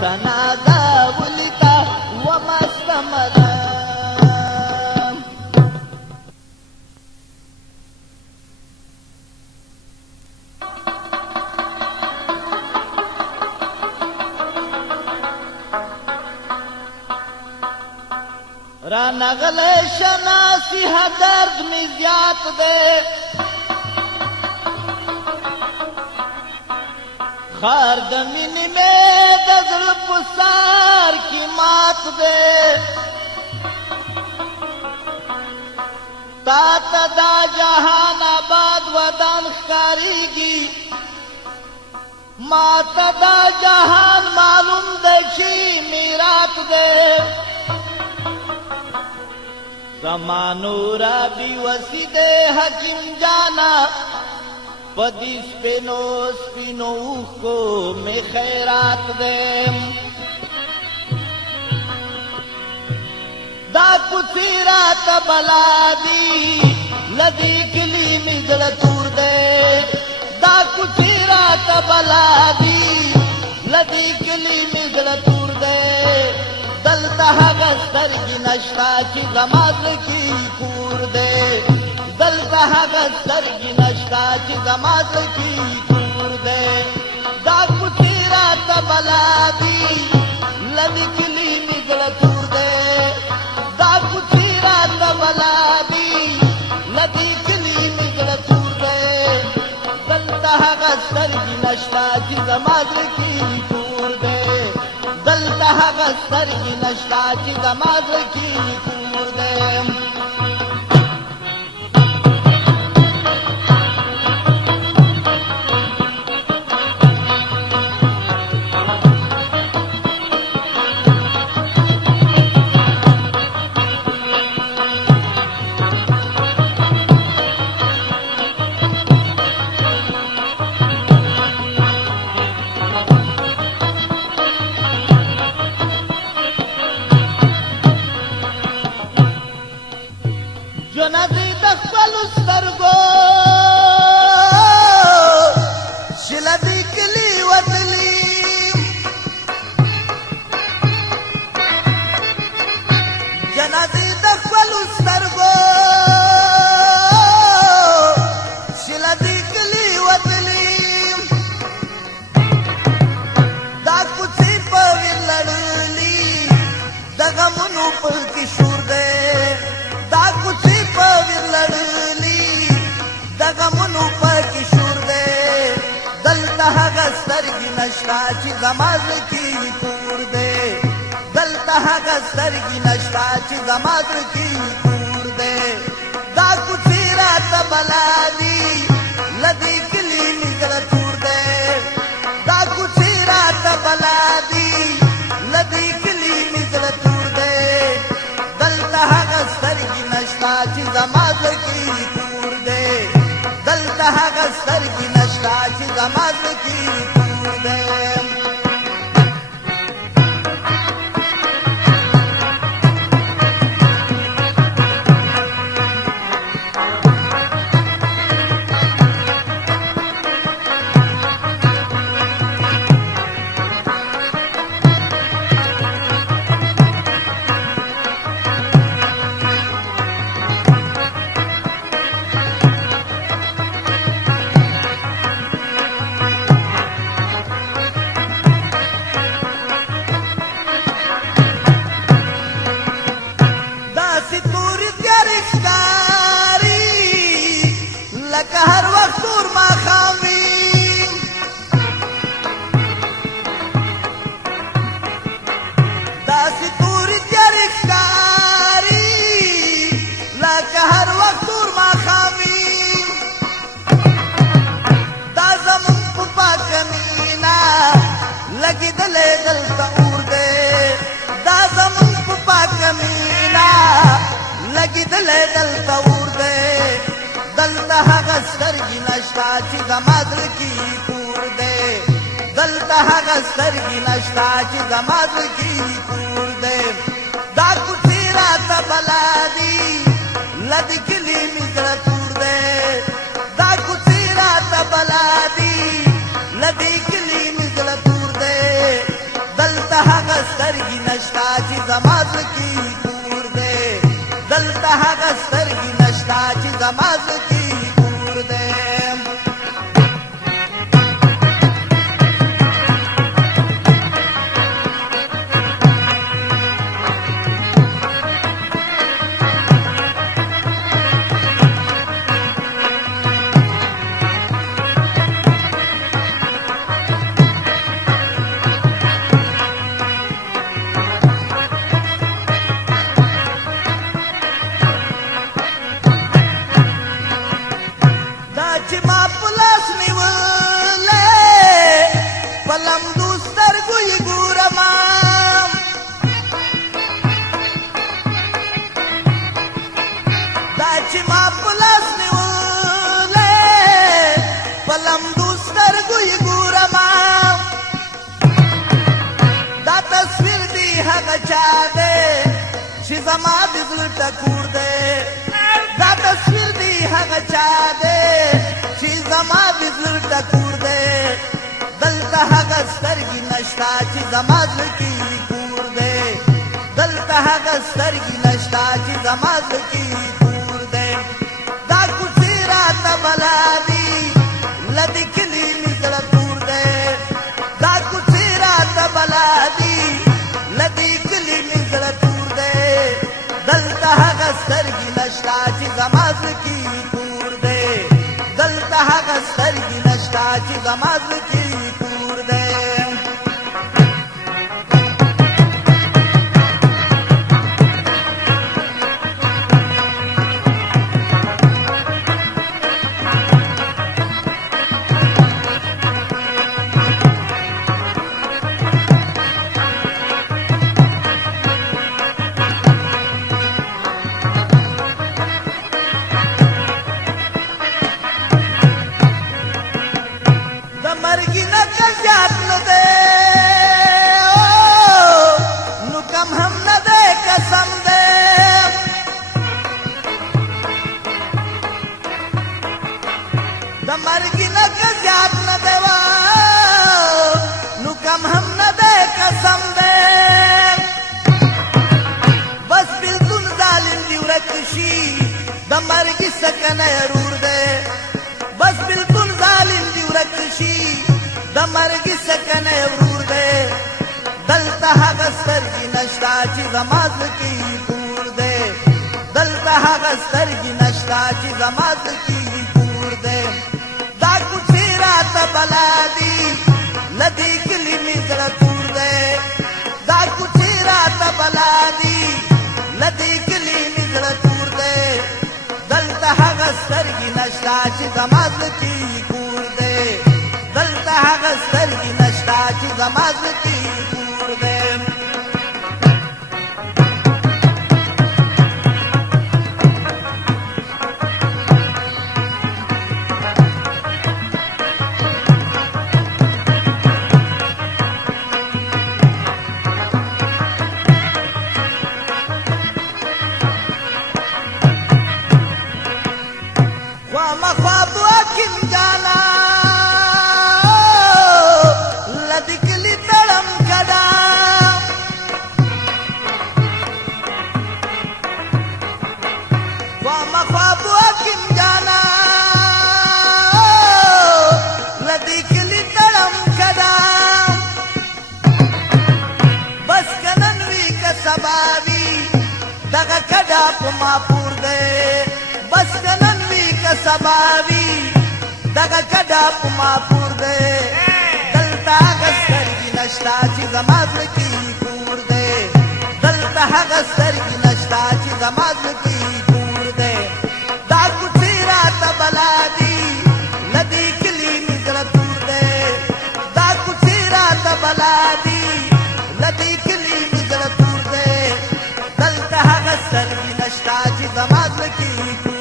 سنا دا ولیکا ومستمدا را نغل شناسی ها درد می زیاد دے خار دمینی میں دزل پسار کی مات دے تا دا جہان آباد ودان خکاری گی ما دا جہان معلوم دیکھی میرات دے زمانو را بی وسی دے حکیم جانا پدی سپینو کو میں خیرات دے دا کسی رات بلا دی لدی کلی میں جل تور دے دا کسی رات بلا دی لدی کلی میں جل تور دے دلتا حغا سترگی نشتا چی زماز کی کور دے دلتا حغا سترگی نشتا چی زماز کی کور دے دا کسی رات بلا دی لدی کلی نگل تور دے دا کسی رات بلا دی لدی کلی نگل تور دے دلتا حغا سترگی نشتا چی زماز کی کور دے دلتا حغا سترگی نشتا چی زماز کی کور دے جو ندی دخل سترگو شلدی کلی وطلی جندی دخل سترگو شلدی کلی وطلی دا کچی پوی لڑلی دغمونو پر کشور دے دا کچی لڑلی دغمونو پاکی شور دے دلتا حغا سترگی نشتا چی زماز کی کور دے دلتا حغا سترگی نشتا چی زماز کی کور دے دا کچی رات بلا دی لدی کلی نگل تور دے دا کچی رات بلا دی لدی کلی نگل تور دے دلتا حغا سترگی نشتا چی زماز کی کور دے دلتا حغا سترگی نشتا چی زماز کی کور دے هر وقت تور ما خاوی داسی توری تیاری کاری لکه هر وقت تور ما خاوی دا زمون پپا کمینا لگی دلے دلتا اور دے دا زمون پپا کمینا لگی دلے دلتا اور دے دلتا حغا سترگی نشتا چی زماز کی کور دے دلتا حغا سترگی نشتا چی زماز کی کور دے دا کچی رات بلا دی لد کلی مزر تور دے دا کچی رات بلا دی لدی کلی مزر تور دے دلتا زما زړه کې کور دی زما د زړه ټکور دی دا تصویر دی هغه چا دی چې زما د زړه ټکور دی دلته هغه سترګې نشته چې زما زړه کې کور دی دلته هغه سترګې نشته چې زما زړه کې کور دی دا کوڅې راته بلا دي له دې کلي مې زړه تور دی دا کوڅې راته بلا دي له دې کلي مې زړه تور دی دلته هغه سترګې نشته چې زما زړه کې کور دی دلته هغه سترګې نشته چې زما زړه کې کور دی د مرګ نه که زیات نه دی نو کم هم نه دی قسم دی بس بلتون ظالم دی ورک شي د مرګ سکنه رور دی بس بلتون ظالم دی ورک شي د مرګ سکنه رور دی دلته هغه سترګې نشته چې زما زړه کې کور دی دلته هغه سترګې نشته چې زما زړه کې کور دی بلا دی لدی کلی می زړه تور دی دا کوڅې راته بلا دی لدی کلی می زړه تور دی دلته هغه سترګې نشته چې زما زړه کې کور دی دلته هغه سترګې نشته چې زما زړه کې کور دی دغه کډه په ما پور دی بس که نن وي که سبا وي دغه کډه په ما پور دی دلته هغه سترګې نشته چې زما زړه کې کور دی دلته هغه سترګې نشته چې زما زړه کې کور دی دا کوڅې راته بلا دي له دې کلي مې زړه تور دی دا کوڅې راته بلا دي له دې کلي مې زړه تور دی دلته هغه سترګې نشته چې زما زړه کې